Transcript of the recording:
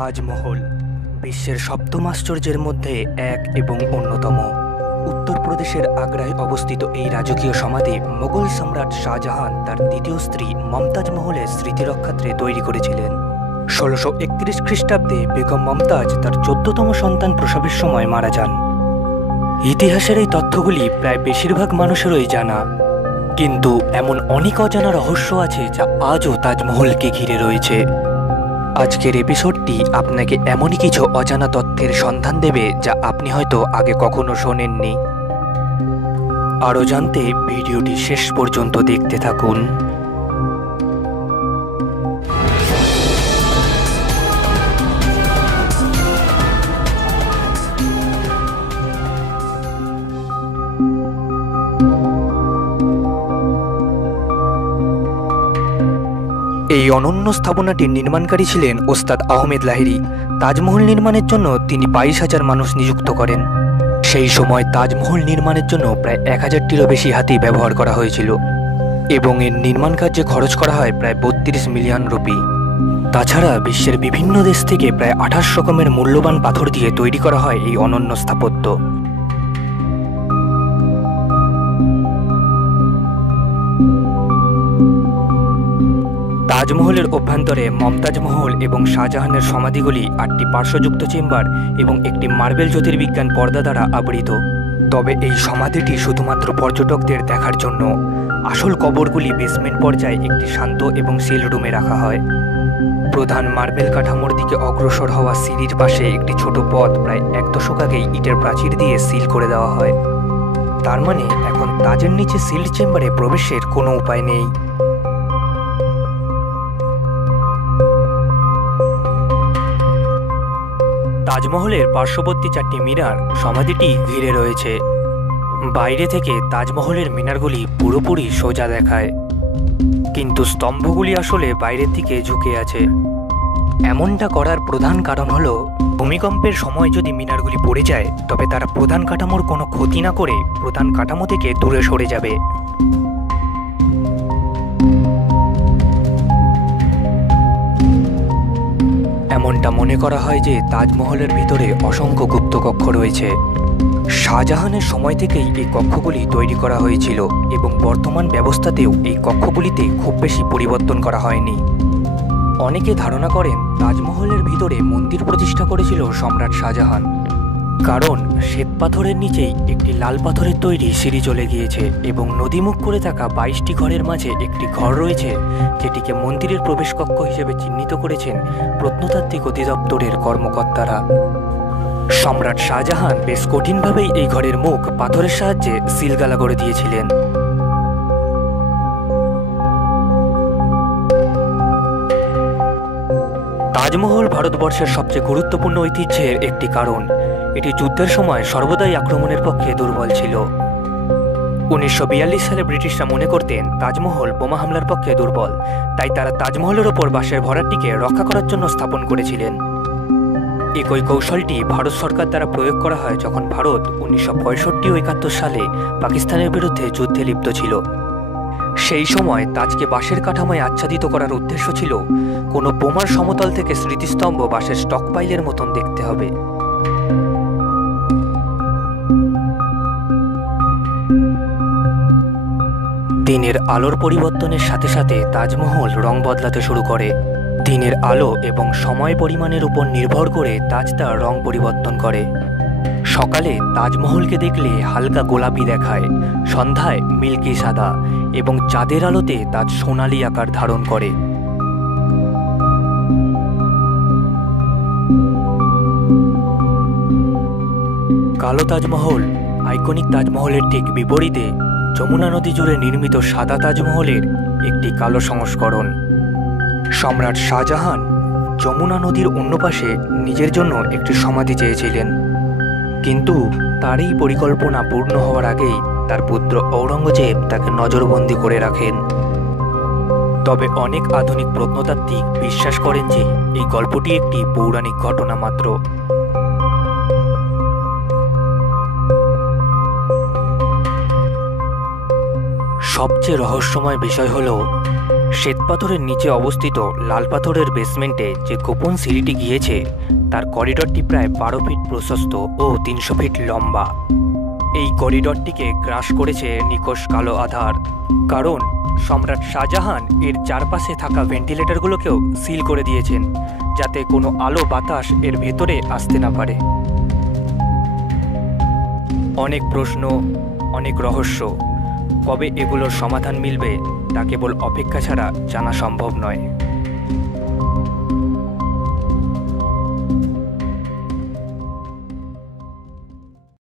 তাজমহল বিশ্বের সপ্তম আশ্চর্যের মধ্যে এক এবং অন্যতম। উত্তরপ্রদেশের আগ্রায় অবস্থিত এই রাজকীয় সমাধি মোগল সম্রাট শাহজাহান তার দ্বিতীয় স্ত্রী মমতাজ মহলের স্মৃতি রক্ষার্থে তৈরি করেছিলেন। ১৬৩১ খ্রিস্টাব্দে বেগম মমতাজ তার ১৪তম সন্তান প্রসবের সময় মারা যান। ইতিহাসের এই তথ্যগুলি প্রায় বেশিরভাগ মানুষেরই জানা, কিন্তু এমন অনেক অজানা রহস্য আছে যা আজও তাজমহলকে ঘিরে রয়েছে। আজকের এপিসোডটি আপনাকে এমনই কিছু অজানা তথ্যের সন্ধান দেবে যা আপনি হয়তো আগে কখনো শোনেননি। আরও জানতে ভিডিওটি শেষ পর্যন্ত দেখতে থাকুন। এই অনন্য স্থাপনাটির নির্মাণকারী ছিলেন ওস্তাদ আহমেদ লাহিড়ী। তাজমহল নির্মাণের জন্য তিনি ২২,০০০ মানুষ নিযুক্ত করেন। সেই সময় তাজমহল নির্মাণের জন্য প্রায় ১,০০০টিরও বেশি হাতি ব্যবহার করা হয়েছিল এবং এর নির্মাণ কার্যে খরচ করা হয় প্রায় ৩২ মিলিয়ন রুপি। তাছাড়া বিশ্বের বিভিন্ন দেশ থেকে প্রায় ২৮ রকমের মূল্যবান পাথর দিয়ে তৈরি করা হয় এই অনন্য স্থাপত্য। তাজমহলের অভ্যন্তরে মমতাজ মহল এবং শাহজাহানের সমাধিগুলি ৮টি পার্শ্বযুক্ত চেম্বার এবং একটি মার্বেল জ্যোতির্বিজ্ঞান পর্দা দ্বারা আবৃত। তবে এই সমাধিটি শুধুমাত্র পর্যটকদের দেখার জন্য। আসল কবরগুলি বেসমেন্ট পর্যায়ে একটি শান্ত এবং সিল রুমে রাখা হয়। প্রধান মার্বেল কাঠামোর দিকে অগ্রসর হওয়া সিঁড়ির পাশে একটি ছোট পথ প্রায় ১ দশক আগেই ইটের প্রাচীর দিয়ে সিল করে দেওয়া হয়। তার মানে এখন তাজের নিচে সিল্ড চেম্বারে প্রবেশের কোনো উপায় নেই। তাজমহলের পার্শ্ববর্তী ৪টি মিনার সমাধিটি ঘিরে রয়েছে। বাইরে থেকে তাজমহলের মিনারগুলি পুরোপুরি সোজা দেখায়, কিন্তু স্তম্ভগুলি আসলে বাইরের দিকে ঝুঁকে আছে। এমনটা করার প্রধান কারণ হলো ভূমিকম্পের সময় যদি মিনারগুলি পড়ে যায় তবে তারা প্রধান কাঠামোর কোনো ক্ষতি না করে প্রধান কাঠামো থেকে দূরে সরে যাবে। এমনটা মনে করা হয় যে তাজমহলের ভিতরে অসংখ্য গুপ্তকক্ষ রয়েছে। শাহজাহানের সময় থেকেই এই কক্ষগুলি তৈরি করা হয়েছিল এবং বর্তমান ব্যবস্থাতেও এই কক্ষগুলিতে খুব বেশি পরিবর্তন করা হয়নি। অনেকে ধারণা করেন তাজমহলের ভিতরে মন্দির প্রতিষ্ঠা করেছিল সম্রাট শাহজাহান, কারণ শ্বেত পাথরের নিচেই একটি লাল পাথরের তৈরি সিঁড়ি চলে গিয়েছে এবং নদীমুখ করে থাকা ২২টি ঘরের মাঝে একটি ঘর রয়েছে যেটিকে মন্দিরের প্রবেশকক্ষ হিসেবে চিহ্নিত করেছেন প্রত্নতাত্ত্বিক অধিদপ্তরের কর্মকর্তারা। সম্রাট শাহজাহান বেশ কঠিনভাবেই এই ঘরের মুখ পাথরের সাহায্যে সিলগালা করে দিয়েছিলেন। তাজমহল ভারতবর্ষের সবচেয়ে গুরুত্বপূর্ণ ঐতিহ্যের একটি কারণ। এটি যুদ্ধের সময় সর্বদাই আক্রমণের পক্ষে দুর্বল ছিল। ১৯৪২ সালে ব্রিটিশরা মনে করতেন তাজমহল বোমা হামলার পক্ষে দুর্বল, তাই তারা তাজমহলের ওপর বাঁশের ভরাটটিকে রক্ষা করার জন্য স্থাপন করেছিলেন। একই কৌশলটি ভারত সরকার দ্বারা প্রয়োগ করা হয় যখন ভারত ১৯৬৫ ও ৭১ সালে পাকিস্তানের বিরুদ্ধে যুদ্ধে লিপ্ত ছিল। সেই সময় তাজকে বাঁশের কাঠামোয় আচ্ছাদিত করার উদ্দেশ্য ছিল কোনো বোমার সমতল থেকে স্মৃতিস্তম্ভ বাঁশের স্টকপাইলের মতন দেখতে হবে। দিনের আলোর পরিবর্তনের সাথে সাথে তাজমহল রং বদলাতে শুরু করে। দিনের আলো এবং সময় পরিমাণের উপর নির্ভর করে তাজ তার রং পরিবর্তন করে। সকালে তাজমহলকে দেখলে হালকা গোলাপি দেখায়, সন্ধ্যায় মিল্কি সাদা এবং চাঁদের আলোতে তাজ সোনালি আকার ধারণ করে। কালো তাজমহল আইকনিক তাজমহলের ঠিক বিপরীতে যমুনা নদী জুড়ে নির্মিত সাদা তাজমহলের একটি কালো সংস্করণ। সম্রাট শাহজাহান যমুনা নদীর অন্য পাশে নিজের জন্য একটি সমাধি চেয়েছিলেন, কিন্তু তার এই পরিকল্পনা পূর্ণ হওয়ার আগেই তার পুত্র ঔরঙ্গজেব তাকে নজরবন্দি করে রাখেন। তবে অনেক আধুনিক প্রত্নতাত্ত্বিক বিশ্বাস করেন যে এই গল্পটি একটি পৌরাণিক ঘটনা মাত্র। সবচেয়ে রহস্যময় বিষয় হল শ্বেতপাথরের নিচে অবস্থিত লাল পাথরের বেসমেন্টে যে গোপন সিঁড়িটি গিয়েছে তার করিডরটি প্রায় 12 ফিট প্রশস্ত ও 300 ফিট লম্বা। এই করিডরটিকে গ্রাস করেছে নিকষ কালো আধার, কারণ সম্রাট শাহজাহান এর চারপাশে থাকা ভেন্টিলেটরগুলোকেও সিল করে দিয়েছেন, যাতে কোনো আলো বাতাস এর ভেতরে আসতে না পারে। অনেক প্রশ্ন, অনেক রহস্য, কবে এগুলোর সমাধান মিলবে তা কেবল অপেক্ষা ছাড়া জানা সম্ভব নয়।